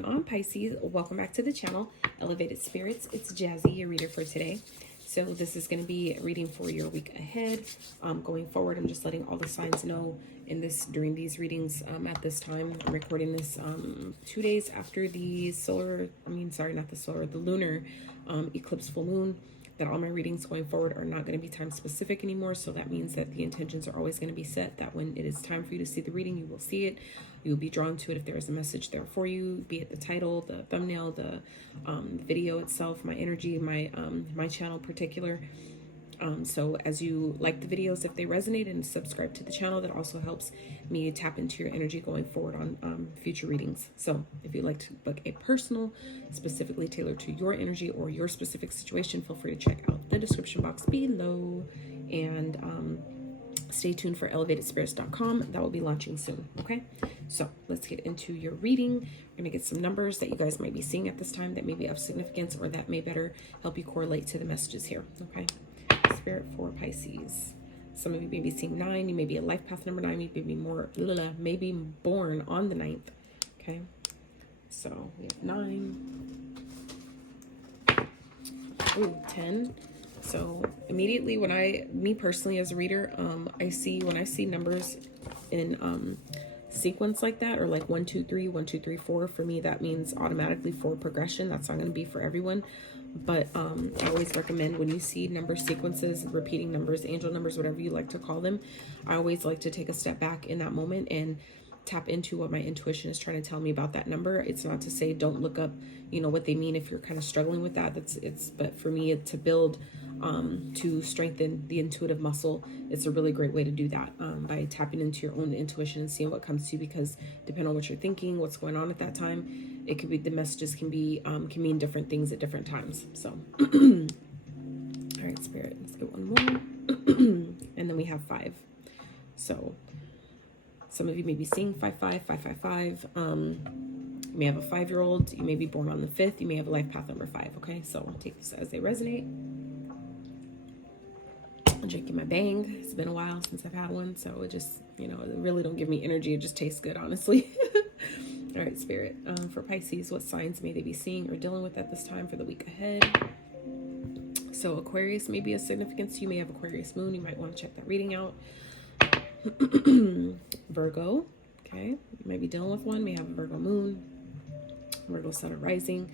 going on, Pisces? Welcome back to the channel, Elevated Spirits. It's Jazzy, your reader for today. So this is going to be a reading for your week ahead. Going forward, I'm just letting all the signs know during these readings at this time. I'm recording this 2 days after the the lunar eclipse full moon, that all my readings going forward are not going to be time specific anymore. So that means that the intentions are always going to be set, that when it is time for you to see the reading, you will see it. You will be drawn to it if there is a message there for you, be it the title, the thumbnail, the video itself, my energy, my channel in particular. So as you like the videos, if they resonate, and subscribe to the channel, that also helps me tap into your energy going forward on future readings. So if you'd like to book a personal, specifically tailored to your energy or your specific situation, feel free to check out the description box below, and stay tuned for elevatedspirits.com. That will be launching soon. Okay, so let's get into your reading. We're gonna get some numbers that you guys might be seeing at this time that may be of significance, or that may better help you correlate to the messages here. Okay, Spirit for Pisces. Some of you may be seeing 9. You may be a life path number 9. You may be born on the 9th. Okay, so we have 9. Ooh, 10. So immediately me personally as a reader, when I see numbers in sequence like that, or like 1 2 3 1 2 3 4, for me that means automatically for progression. That's not going to be for everyone, but I always recommend, when you see number sequences, repeating numbers, angel numbers, whatever you like to call them, I always like to take a step back in that moment and tap into what my intuition is trying to tell me about that number. It's not to say don't look up, what they mean if you're kind of struggling with that. But for me, to build, to strengthen the intuitive muscle, it's a really great way to do that, by tapping into your own intuition and seeing what comes to you, because depending on what you're thinking, what's going on at that time, it could be, the messages can mean different things at different times. So, all right, Spirit, let's get one more. And then we have 5. So some of you may be seeing 5 5 5 5 5. You may have a 5-year-old. You may be born on the 5th. You may have a life path number 5. Okay, so I'll take this as they resonate. I'm drinking my Bang. It's been a while since I've had one, so it just, it really don't give me energy. It just tastes good, honestly. All right, Spirit, for Pisces, what signs may they be seeing or dealing with at this time for the week ahead? So Aquarius may be a significance. You may have Aquarius moon. You might want to check that reading out. Virgo, okay, you might be dealing with one. May have a Virgo moon, Virgo sun or rising,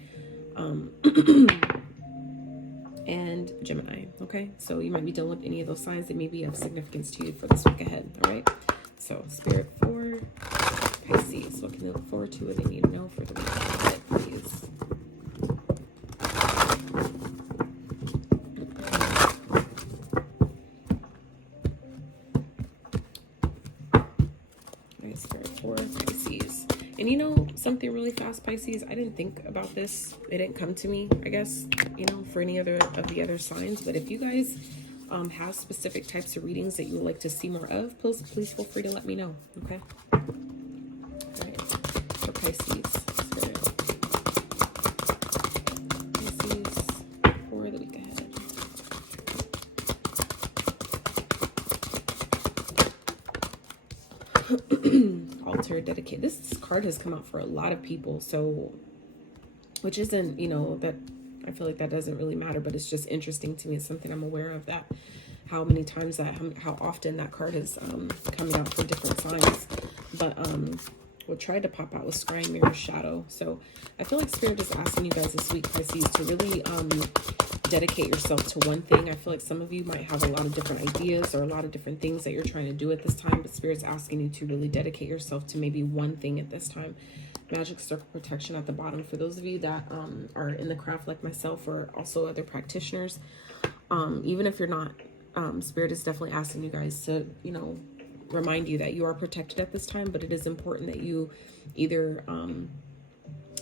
and Gemini. Okay, so you might be dealing with any of those signs that may be of significance to you for this week ahead. All right, so Spirit for Pisces, what can they look forward to, what they need to know for the week ahead, please? Spirit for Pisces. And something really fast, Pisces, I didn't think about this. It didn't come to me, I guess, for any other of the other signs. But if you guys have specific types of readings that you would like to see more of, please feel free to let me know. Okay. All right. For Pisces, Spirit. Pisces for the week ahead. Altar, dedicate. This card has come out for a lot of people, so, which isn't, that I feel like that doesn't really matter, but it's just interesting to me. It's something I'm aware of, that how many times how often that card is coming out for different signs. But what tried to pop out was Scrying Mirror Shadow. So I feel like Spirit is asking you guys this week, Pisces, to really dedicate yourself to one thing. I feel like some of you might have a lot of different ideas or a lot of different things that you're trying to do at this time, but Spirit's asking you to really dedicate yourself to maybe one thing at this time. Magic circle protection at the bottom for those of you that are in the craft like myself, or also other practitioners. Even if you're not, Spirit is definitely asking you guys to, remind you that you are protected at this time, but it is important that you either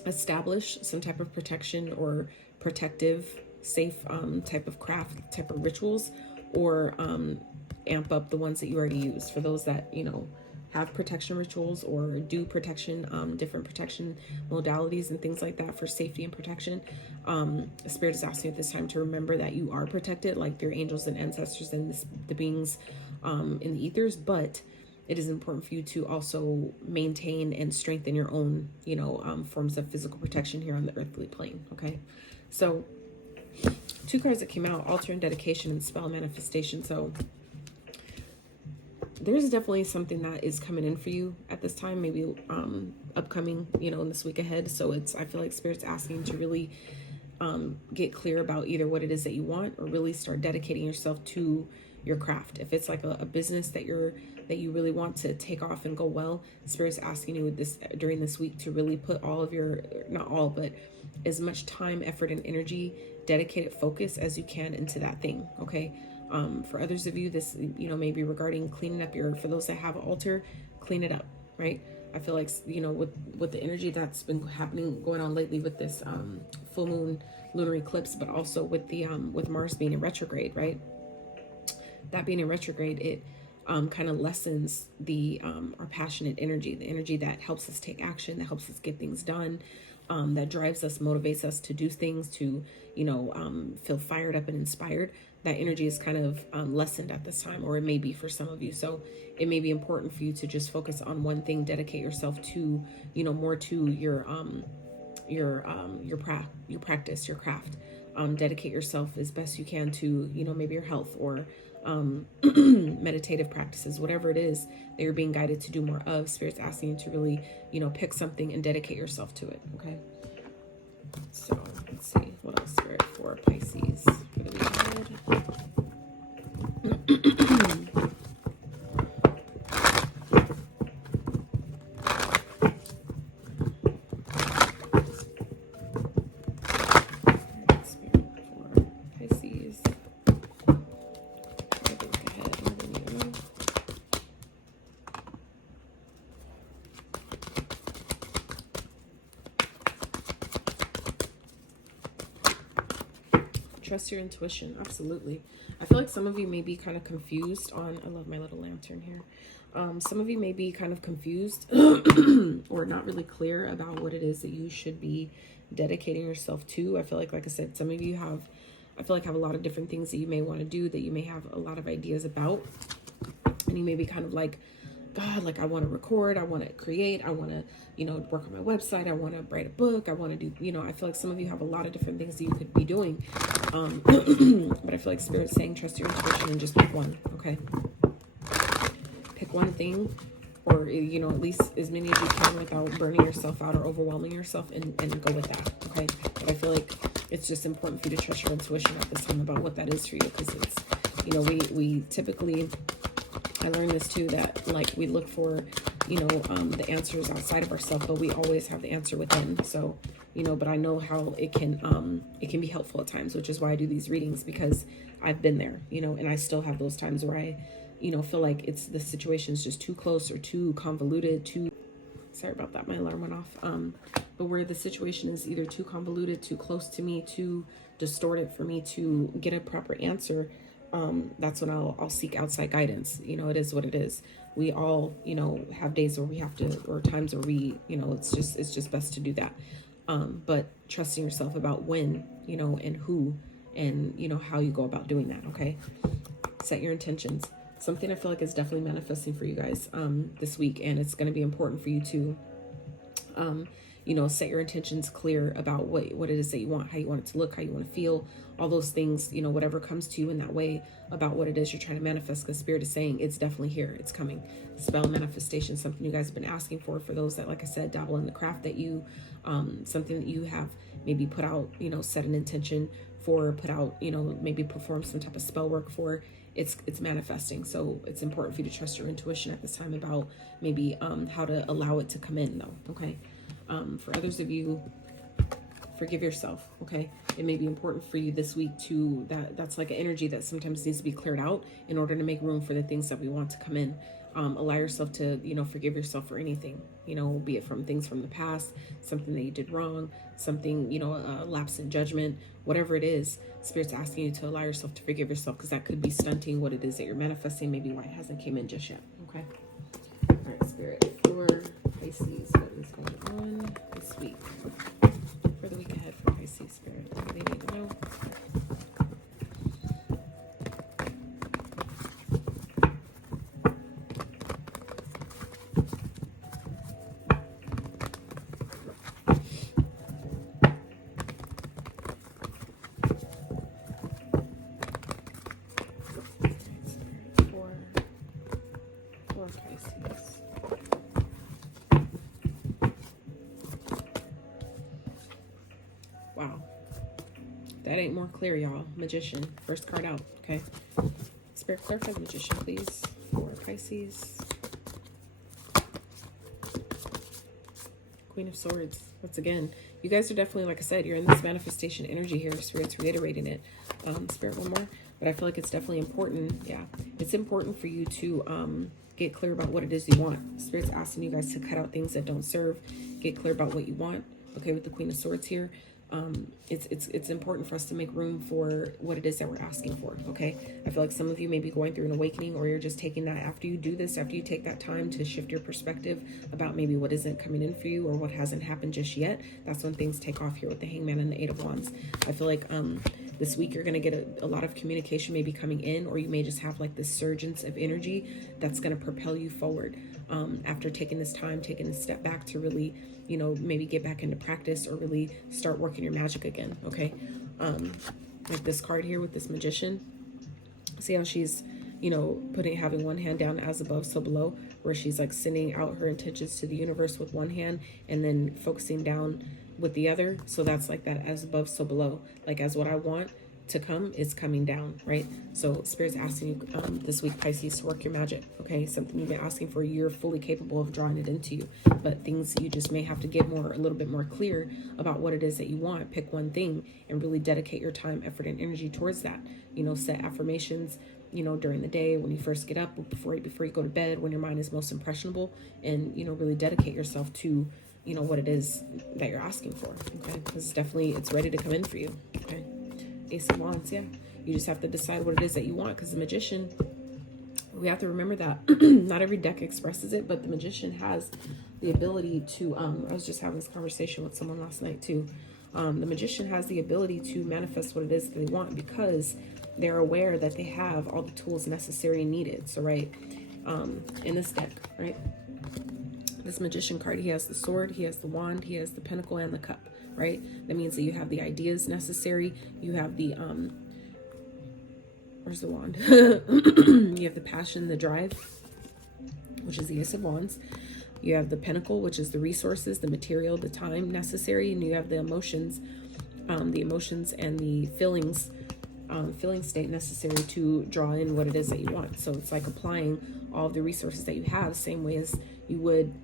establish some type of protection or protective, safe type of craft, type of rituals, or amp up the ones that you already use. For those that, have protection rituals or do protection, different protection modalities and things like that for safety and protection, Spirit is asking you at this time to remember that you are protected, like your angels and ancestors and the beings in the ethers, but it is important for you to also maintain and strengthen your own, you know, forms of physical protection here on the earthly plane. Okay, so 2 cards that came out: altar and dedication and spell manifestation. So there's definitely something that is coming in for you at this time, maybe upcoming, you know, in this week ahead. So I feel like Spirit's asking to really get clear about either what it is that you want, or really start dedicating yourself to your craft. If it's like a business that you really want to take off and go well, Spirit's asking you during this week to really put all of your, not all, but as much time, effort, and energy, dedicated focus as you can into that thing. Okay. For others of you, this, you know, maybe regarding cleaning up for those that have an altar, clean it up, right? I feel like, you know, with the energy that's been going on lately with this full moon lunar eclipse, but also with the with Mars being in retrograde, right? That being in retrograde, it kind of lessens our passionate energy, the energy that helps us take action, that helps us get things done, that drives us, motivates us to do things, to, you know, feel fired up and inspired. That energy is kind of lessened at this time, or it may be for some of you. So it may be important for you to just focus on one thing, dedicate yourself to, you know, more to your practice, your craft. Dedicate yourself as best you can to, you know, maybe your health, or meditative practices, whatever it is that you're being guided to do more of. Spirit's asking you to really, you know, pick something and dedicate yourself to it. Okay. So let's see what else, Spirit, for Pisces for the week ahead. Trust your intuition. Absolutely. I feel like some of you may be kind of confused on, I love my little lantern here. Some of you may be kind of confused or not really clear about what it is that you should be dedicating yourself to. I feel like I said, some of you have a lot of different things that you may want to do, that you may have a lot of ideas about. And you may be kind of like, God, like, I want to record, I want to create, I want to, you know, work on my website, I want to write a book, I want to do, you know, I feel like some of you have a lot of different things that you could be doing. But I feel like Spirit's saying, trust your intuition and just pick one, okay? Pick one thing, or, you know, at least as many as you can without burning yourself out or overwhelming yourself, and go with that, okay? But I feel like it's just important for you to trust your intuition at this time about what that is for you, because it's, you know, we typically, I learned this too, that like we look for, you know, the answers outside of ourselves, but we always have the answer within. So, you know, but I know how it can be helpful at times, which is why I do these readings, because I've been there, you know, and I still have those times where I, you know, feel like the situation's just too close or too convoluted, sorry about that, my alarm went off. But where the situation is either too convoluted, too close to me, too distorted for me to get a proper answer, that's when I'll seek outside guidance. You know, it is what it is. We all, you know, have days where we have to, or times where we, you know, it's just best to do that. But trusting yourself about when, you know, and who, and, you know, how you go about doing that. Okay. Set your intentions. Something I feel like is definitely manifesting for you guys, this week. And it's going to be important for you to, you know, set your intentions clear about what it is that you want, how you want it to look, how you want to feel, all those things, you know, whatever comes to you in that way about what it is you're trying to manifest, because Spirit is saying it's definitely here, it's coming. Spell manifestation, something you guys have been asking for those that, like I said, dabble in the craft, that you, something that you have maybe put out, you know, set an intention for, put out, you know, maybe perform some type of spell work for. It's manifesting. So it's important for you to trust your intuition at this time about maybe how to allow it to come in, though. Okay. For others of you, forgive yourself. Okay. It may be important for you this week to, that's like an energy that sometimes needs to be cleared out in order to make room for the things that we want to come in. Allow yourself to, you know, forgive yourself for anything, you know, be it from things from the past, something that you did wrong, something, you know, a lapse in judgment, whatever it is. Spirit's asking you to allow yourself to forgive yourself, because that could be stunting what it is that you're manifesting, maybe why it hasn't came in just yet. Okay. All right, Spirit, for Pisces, what is going on this week? For the week ahead for Pisces, Spirit, what do they need to know? Wow. That ain't more clear, y'all. Magician. First card out. Okay. Spirit, clarify the Magician, please. For Pisces. Queen of Swords. Once again, you guys are definitely, like I said, you're in this manifestation energy here. Spirit's reiterating it. Spirit, one more. But I feel like it's definitely important. Yeah. It's important for you to get clear about what it is you want. Spirit's asking you guys to cut out things that don't serve. Get clear about what you want. Okay, with the Queen of Swords here. It's important for us to make room for what it is that we're asking for. Okay, I feel like some of you may be going through an awakening, or you're just taking that after you do this, after you take that time to shift your perspective about maybe what isn't coming in for you or what hasn't happened just yet. That's when things take off here with the Hangman and the Eight of Wands. I feel like this week you're going to get a lot of communication maybe coming in, or you may just have like this surgence of energy that's going to propel you forward after taking this time, taking a step back to really, you know, maybe get back into practice or really start working your magic again. Okay. Like this card here with this Magician, see how she's, you know, having one hand down as above so below, where she's like sending out her intentions to the universe with one hand and then focusing down with the other. So that's like that as above so below, like as what I want to come is coming down, right? So Spirit's asking you this week, Pisces, to work your magic. Okay, something you've been asking for, you're fully capable of drawing it into you, but things you just may have to get a little bit more clear about what it is that you want. Pick one thing and really dedicate your time, effort, and energy towards that. You know, set affirmations, you know, during the day, when you first get up, before you go to bed, when your mind is most impressionable, and, you know, really dedicate yourself to, you know, what it is that you're asking for. Okay, because it's ready to come in for you. Okay. Ace of Wands, yeah. You just have to decide what it is that you want, because the Magician, we have to remember that not every deck expresses it, but the Magician has the ability to, I was just having this conversation with someone last night too. The Magician has the ability to manifest what it is that they want, because they're aware that they have all the tools necessary and needed. So, right, in this deck, right, this Magician card, he has the sword, he has the wand, he has the pentacle, and the cup. Right? That means that you have the ideas necessary. You have the, where's the wand? You have the passion, the drive, which is the Ace of Wands. You have the pentacle, which is the resources, the material, the time necessary. And you have the emotions and the feelings, feeling state necessary to draw in what it is that you want. So it's like applying all of the resources that you have, same way as you would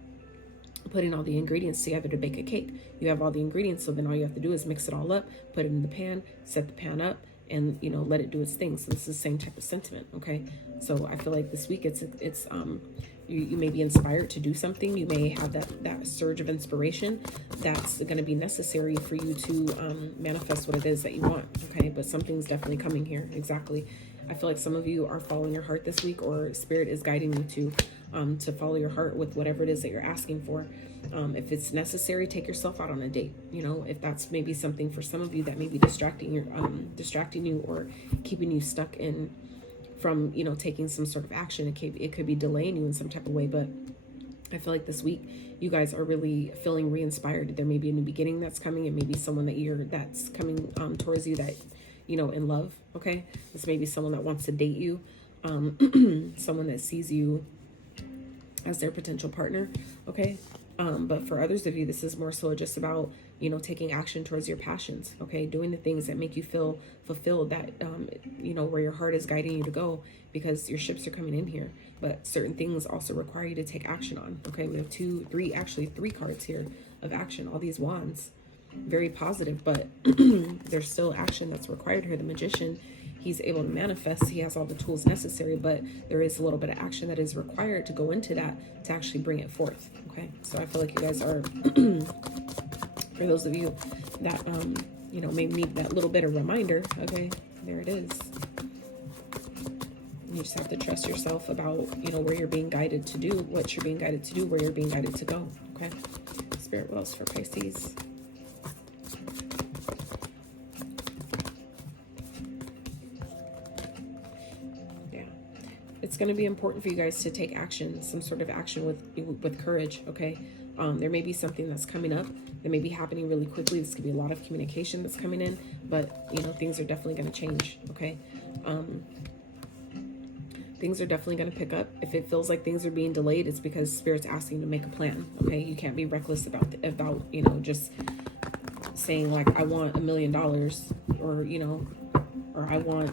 putting all the ingredients together to bake a cake. You have all the ingredients, so then all you have to do is mix it all up, put it in the pan, set the pan up, and, you know, let it do its thing. So this is the same type of sentiment. Okay, so I feel like this week you may be inspired to do something. You may have that surge of inspiration that's going to be necessary for you to manifest what it is that you want. Okay, but something's definitely coming here. Exactly. I feel like some of you are following your heart this week, or Spirit is guiding you to follow your heart with whatever it is that you're asking for. If it's necessary, take yourself out on a date. You know, if that's maybe something for some of you that may be distracting you or keeping you stuck in from, you know, taking some sort of action. It could be delaying you in some type of way. But I feel like this week you guys are really feeling re-inspired. There may be a new beginning that's coming. It may be someone that's coming towards you that, you know, in love. Okay, this may be someone that wants to date you, someone that sees you as their potential partner. Okay, but for others of you, this is more so just about, you know, taking action towards your passions. Okay, doing the things that make you feel fulfilled, that you know, where your heart is guiding you to go, because your ships are coming in here. But certain things also require you to take action on. Okay, we have three cards here of action. All these wands, very positive, but there's still action that's required here. The Magician, he's able to manifest. He has all the tools necessary, but there is a little bit of action that is required to go into that, to actually bring it forth. Okay, so I feel like you guys are, for those of you that, you know, may need that little bit of reminder. Okay, there it is. You just have to trust yourself about, you know, where you're being guided to do, what you're being guided to do, where you're being guided to go. Okay, Spirit, what else for Pisces? It's going to be important for you guys to take action, some sort of action with courage. Okay, there may be something that's coming up that may be happening really quickly. This could be a lot of communication that's coming in, but, you know, things are definitely going to change. Okay, things are definitely going to pick up. If it feels like things are being delayed, it's because Spirit's asking you to make a plan. Okay, you can't be reckless about you know, just saying like, I want $1 million, or, you know, or I want,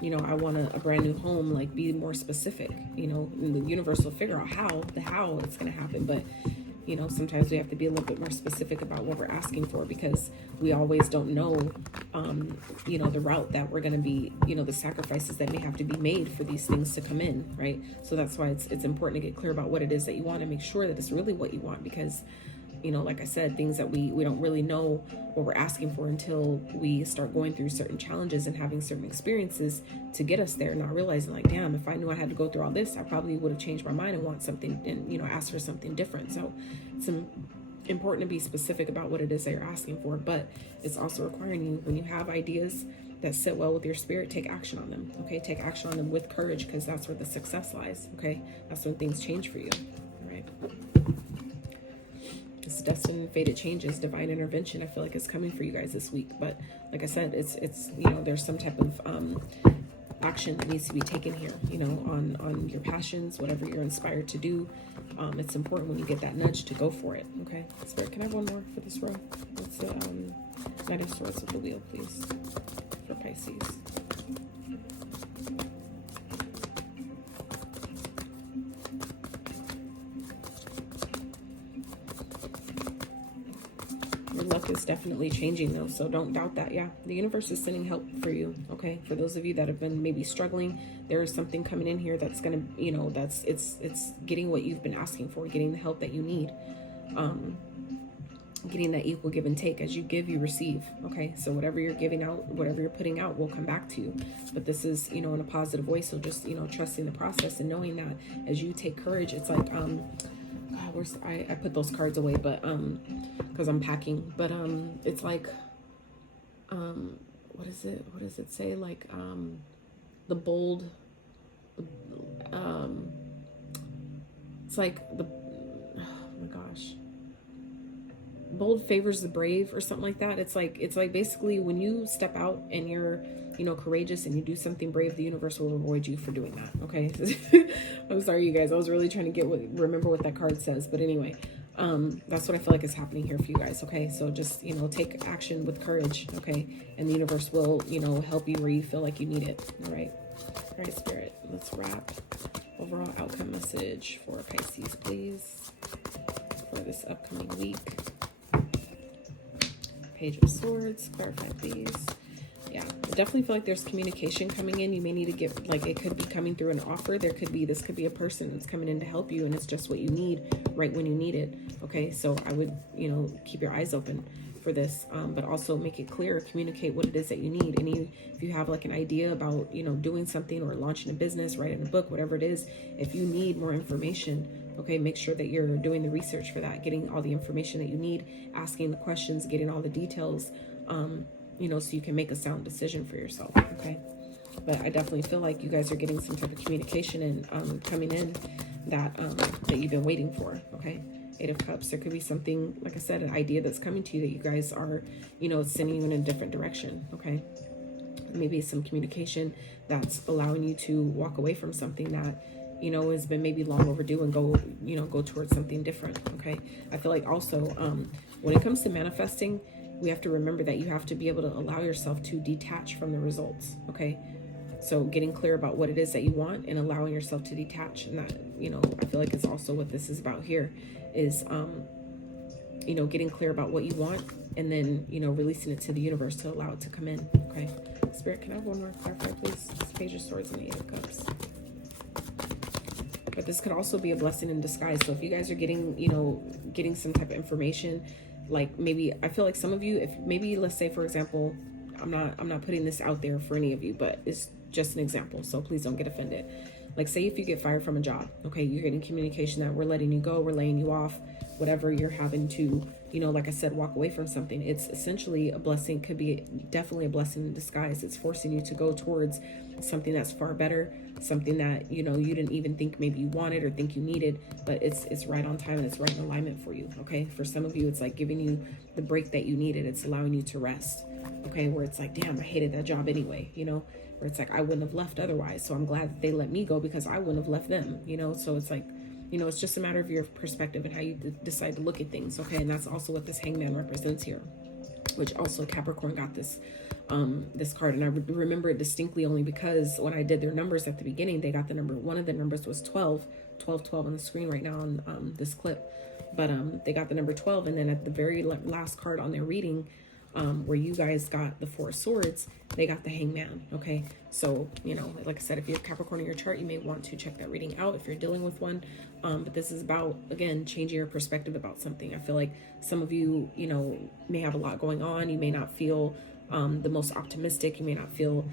you know, I want a brand new home. Like, be more specific, you know, and the universe will figure out how it's going to happen. But, you know, sometimes we have to be a little bit more specific about what we're asking for, because we always don't know, you know, the route that we're going to be, you know, the sacrifices that may have to be made for these things to come in, right? So that's why it's important to get clear about what it is that you want, and make sure that it's really what you want, because, you know, like I said, things that we don't really know what we're asking for until we start going through certain challenges and having certain experiences to get us there, not realizing like, damn, if I knew I had to go through all this, I probably would have changed my mind and want something, and, you know, ask for something different. So it's important to be specific about what it is that you're asking for, but it's also requiring you, when you have ideas that sit well with your spirit, take action on them. Okay, take action on them with courage, because that's where the success lies. Okay, that's when things change for you. All right. It's destined and fated changes, divine intervention. I feel like it's coming for you guys this week. But like I said, it's you know, there's some type of action that needs to be taken here, you know, on your passions, whatever you're inspired to do. It's important when you get that nudge to go for it. Okay, Spirit, can I have one more for this row? Let's Knight of Swords with the wheel, please, for Pisces. Your luck is definitely changing though, so don't doubt that. Yeah, the universe is sending help for you. Okay, for those of you that have been maybe struggling, there is something coming in here that's gonna, you know, it's getting what you've been asking for, getting the help that you need, getting that equal give and take. As you give, you receive. Okay, so whatever you're giving out, whatever you're putting out will come back to you. But this is, you know, in a positive way. So just, you know, trusting the process and knowing that as you take courage, it's like I put those cards away, but because I'm packing, but it's like what does it say, like the bold, it's like the, oh my gosh, bold favors the brave, or something like that. It's like basically when you step out and you're, you know, courageous and you do something brave, the universe will reward you for doing that. Okay. I'm sorry, you guys, I was really trying to remember what that card says, but anyway, that's what I feel like is happening here for you guys. Okay, so just, you know, take action with courage. Okay, and the universe will, you know, help you where you feel like you need it. All right, Spirit, let's wrap overall outcome message for Pisces, please, for this upcoming week. Page of Swords, clarify please. Yeah, I definitely feel like there's communication coming in. You may need to get, like, it could be coming through an offer. This could be a person that's coming in to help you, and it's just what you need right when you need it. Okay, so I would, you know, keep your eyes open for this, but also make it clear, communicate what it is that you need. And if you have like an idea about, you know, doing something or launching a business, writing a book, whatever it is, if you need more information, okay, make sure that you're doing the research for that, getting all the information that you need, asking the questions, getting all the details, you know, so you can make a sound decision for yourself. Okay, but I definitely feel like you guys are getting some type of communication and coming in that that you've been waiting for. Okay, Eight of Cups, there could be something, like I said, an idea that's coming to you that you guys are, you know, sending you in a different direction. Okay, maybe some communication that's allowing you to walk away from something that, you know, has been maybe long overdue and go towards something different. Okay, I feel like also when it comes to manifesting, we have to remember that you have to be able to allow yourself to detach from the results. Okay, so getting clear about what it is that you want and allowing yourself to detach, and that, you know, I feel like it's also what this is about here, is you know, getting clear about what you want, and then, you know, releasing it to the universe to allow it to come in. Okay, Spirit, can I have one more clarify please? This Page of Swords and the Eight of Cups. But this could also be a blessing in disguise. So if you guys are getting, you know, getting some type of information, like maybe, I feel like some of you, if maybe, let's say for example, I'm not putting this out there for any of you, but it's just an example, so please don't get offended. Like, say if you get fired from a job, okay, you're getting communication that we're letting you go, we're laying you off, whatever, you're having to, you know, like I said, walk away from something. It's essentially a blessing, could be definitely a blessing in disguise. It's forcing you to go towards something that's far better, something that, you know, you didn't even think maybe you wanted or think you needed, but it's right on time and it's right in alignment for you. Okay, for some of you, it's like giving you the break that you needed. It's allowing you to rest. Okay, where it's like, damn, I hated that job anyway, you know, where it's like, I wouldn't have left otherwise, so I'm glad that they let me go because I wouldn't have left them, you know. So it's like, you know, it's just a matter of your perspective and how you decide to look at things. Okay. And that's also what this Hangman represents here, which also Capricorn got this this card. And I remember it distinctly only because when I did their numbers at the beginning, they got the number, one of the numbers was 12 on the screen right now on this clip, but they got the number 12. And then at the very last card on their reading, where you guys got the 4 of Swords, they got the Hangman. Okay, so, you know, like I said, if you have Capricorn in your chart, you may want to check that reading out if you're dealing with one. But this is about, again, changing your perspective about something. I feel like some of you, you know, may have a lot going on. You may not feel the most optimistic. You may not feel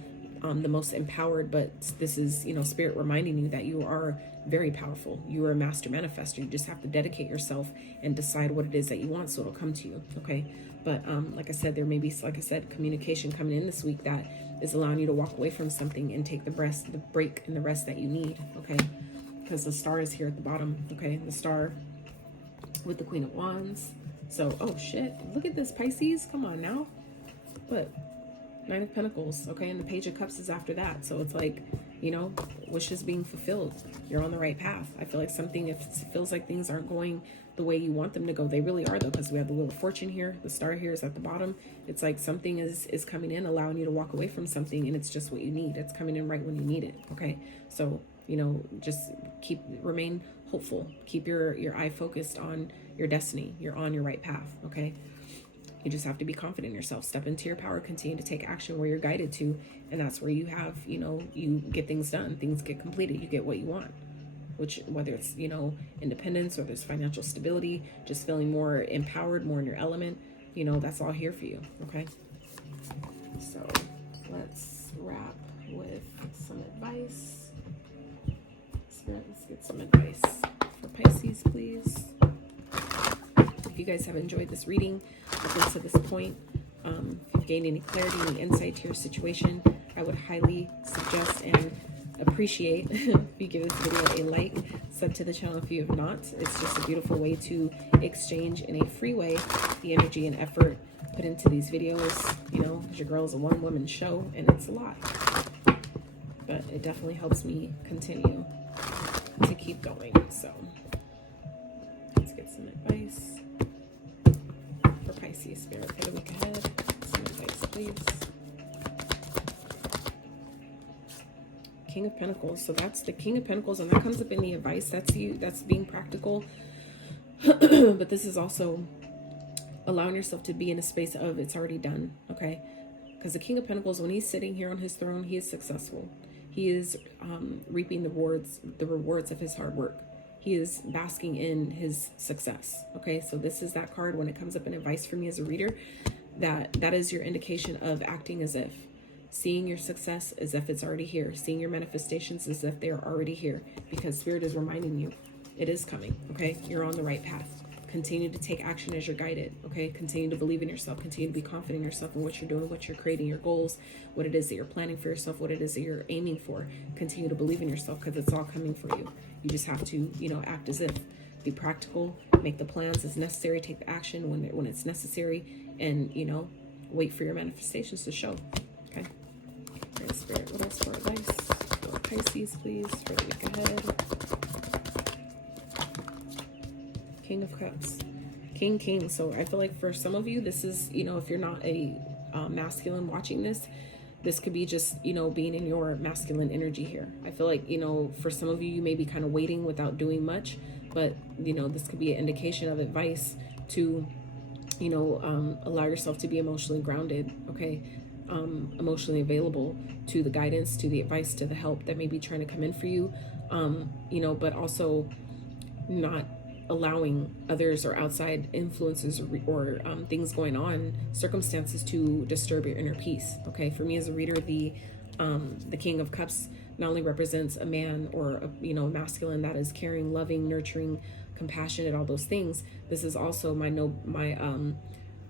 the most empowered, but this is, you know, Spirit reminding you that you are very powerful. You are a master manifester. You just have to dedicate yourself and decide what it is that you want, so it'll come to you. Okay, but like I said, there may be, like I said, communication coming in this week that is allowing you to walk away from something and take the break and the rest that you need. Okay, because the star is here at the bottom. Okay, the star with the Queen of Wands. So, oh shit, look at this, Pisces. Come on now. But 9 of Pentacles, okay, and the Page of Cups is after that. So it's like, you know, wishes being fulfilled. You're on the right path. I feel like something, if it feels like things aren't going the way you want them to go, they really are, though, because we have the Wheel of Fortune here. The star here is at the bottom. It's like something is coming in, allowing you to walk away from something, and it's just what you need. It's coming in right when you need it, okay? So, you know, just remain hopeful. Keep your eye focused on your destiny. You're on your right path, okay? You just have to be confident in yourself. Step into your power. Continue to take action where you're guided to. And that's where you have, you know, you get things done. Things get completed. You get what you want. Which, whether it's, you know, independence or there's financial stability, just feeling more empowered, more in your element, you know, that's all here for you. Okay. So let's wrap with some advice. Spirit, let's get some advice for Pisces, please. If you guys have enjoyed this reading up until this point, if you've gained any clarity, any insight to your situation, I would highly suggest and appreciate if you give this video a like, sub to the channel if you have not. It's just a beautiful way to exchange in a free way the energy and effort put into these videos, you know, because your girl is a one-woman show and it's a lot. But it definitely helps me continue to keep going. So let's get some advice for Pisces, Spirit, for the week ahead. Some advice, please. King of Pentacles. So that's the King of Pentacles, and that comes up in the advice. That's you. That's being practical. But this is also allowing yourself to be in a space of it's already done. Okay, because the King of Pentacles, when he's sitting here on his throne, he is successful. He is reaping the rewards of his hard work. He is basking in his success. Okay, so this is that card when it comes up in advice for me as a reader, that is your indication of acting as if. Seeing your success as if it's already here. Seeing your manifestations as if they're already here. Because Spirit is reminding you, it is coming, okay? You're on the right path. Continue to take action as you're guided, okay? Continue to believe in yourself. Continue to be confident in yourself and what you're doing, what you're creating, your goals, what it is that you're planning for yourself, what it is that you're aiming for. Continue to believe in yourself because it's all coming for you. You just have to, you know, act as if. Be practical. Make the plans as necessary. Take the action when it's necessary. And, you know, wait for your manifestations to show, okay? Spirit, what else for advice for Pisces, please, for the week ahead? King of Cups, King. So I feel like for some of you, this is, you know, if you're not a masculine watching this could be just, you know, being in your masculine energy here. I feel like, you know, for some of you, you may be kind of waiting without doing much, but, you know, this could be an indication of advice to, you know, allow yourself to be emotionally grounded, okay? Emotionally available to the guidance, to the advice, to the help that may be trying to come in for you, you know, but also not allowing others or outside influences or things going on, circumstances to disturb your inner peace. Okay, for me as a reader, the King of Cups not only represents a man or a, you know, masculine that is caring, loving, nurturing, compassionate, all those things. This is also my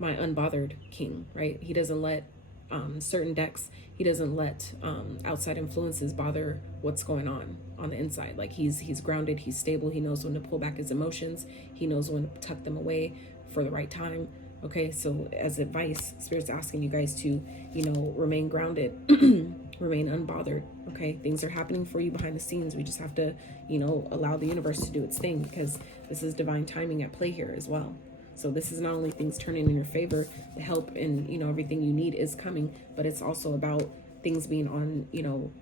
unbothered king, right? He doesn't let certain decks, he doesn't let outside influences bother what's going on the inside. Like he's grounded, he's stable, he knows when to pull back his emotions, he knows when to tuck them away for the right time. Okay, so as advice, Spirit's asking you guys to, you know, remain grounded, Remain unbothered, okay? Things are happening for you behind the scenes. We just have to, you know, allow the universe to do its thing, because this is divine timing at play here as well. So this is not only things turning in your favor, the help and, you know, everything you need is coming, but it's also about things being on, you know,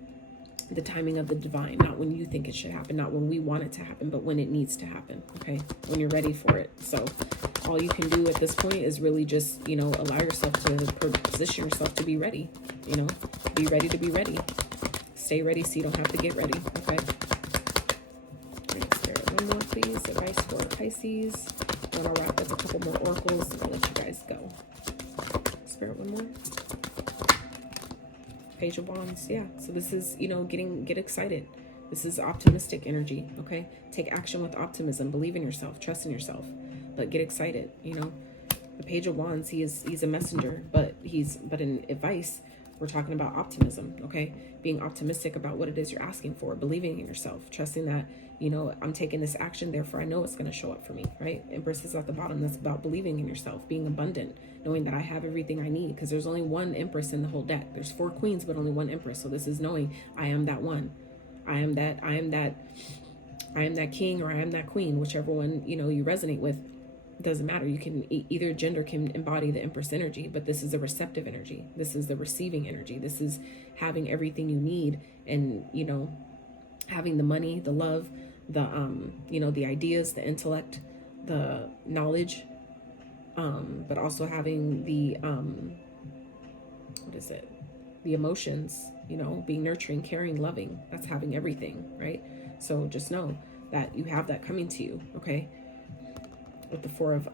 the timing of the divine, not when you think it should happen, not when we want it to happen, but when it needs to happen, okay? When you're ready for it. So all you can do at this point is really just, you know, allow yourself to position yourself to be ready, you know, be ready to be ready. Stay ready so you don't have to get ready, okay? Spirit, one more, please. Advice for Pisces. Then I'll wrap up a couple more oracles and I'll let you guys go. Spirit, one more. Page of Wands. Yeah, so this is, you know, get excited. This is optimistic energy, okay? Take action with optimism. Believe in yourself. Trust in yourself. But get excited, you know? The Page of Wands, he's a messenger, but in advice, we're talking about optimism, okay? Being optimistic about what it is you're asking for. Believing in yourself. Trusting that, you know, I'm taking this action, therefore I know it's going to show up for me, right? Empress is at the bottom. That's about believing in yourself. Being abundant. Knowing that I have everything I need, because there's only one Empress in the whole deck. There's 4 queens, but only one Empress. So this is knowing I am that one. I am that king, or I am that queen, whichever one, you know, you resonate with. It doesn't matter. You can, either gender can embody the Empress energy, but this is a receptive energy. This is the receiving energy. This is having everything you need, and, you know, having the money, the love, the, you know, the ideas, the intellect, the knowledge, but also having the, the emotions, you know, being nurturing, caring, loving. That's having everything, right? So just know that you have that coming to you, okay? With the 4 of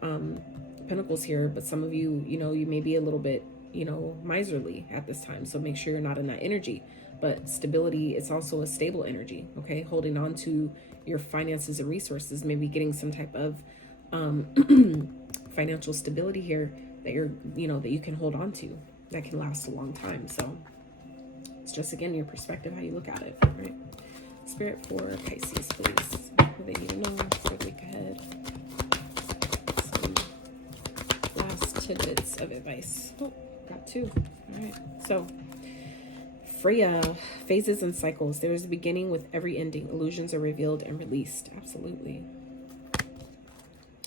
Pentacles here, but some of you, you know, you may be a little bit, you know, miserly at this time. So make sure you're not in that energy. But stability, it's also a stable energy, okay? Holding on to your finances and resources, maybe getting some type of financial stability here that you're, you know, that you can hold on to, that can last a long time. So it's just, again, your perspective, how you look at it, right? Spirit for Pisces, please. What they need to know for the week ahead. Some last tidbits of advice. Oh, got 2. All right. So Freya, phases and cycles. There is a beginning with every ending. Illusions are revealed and released. Absolutely.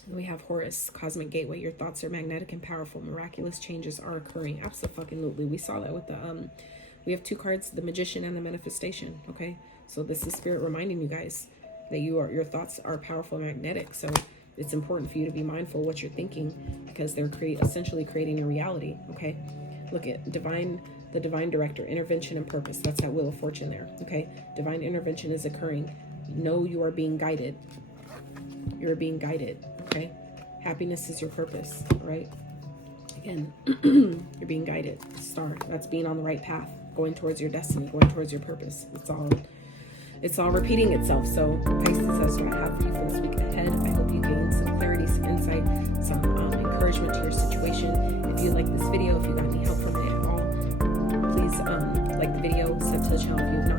We have Horus, cosmic gateway. Your thoughts are magnetic and powerful. Miraculous changes are occurring. Absolutely. We saw that with the we have 2 cards, the magician and the manifestation. Okay, so this is spirit reminding you guys that your thoughts are powerful and magnetic. So it's important for you to be mindful of what you're thinking, because they're essentially creating a reality. Okay, look at the divine director, intervention and purpose. That's that wheel of fortune there. Okay, divine intervention is occurring. Know you are being guided. You're being guided. Okay, happiness is your purpose, right? Again, you're being guided. Star, that's being on the right path, going towards your destiny, going towards your purpose. It's all repeating itself. So Pisces, that's what I have for you for this week ahead. I hope you gain some clarity, some insight, some encouragement to your situation. If you like this video, if you got any help from it at all, please like the video, sub to the channel if you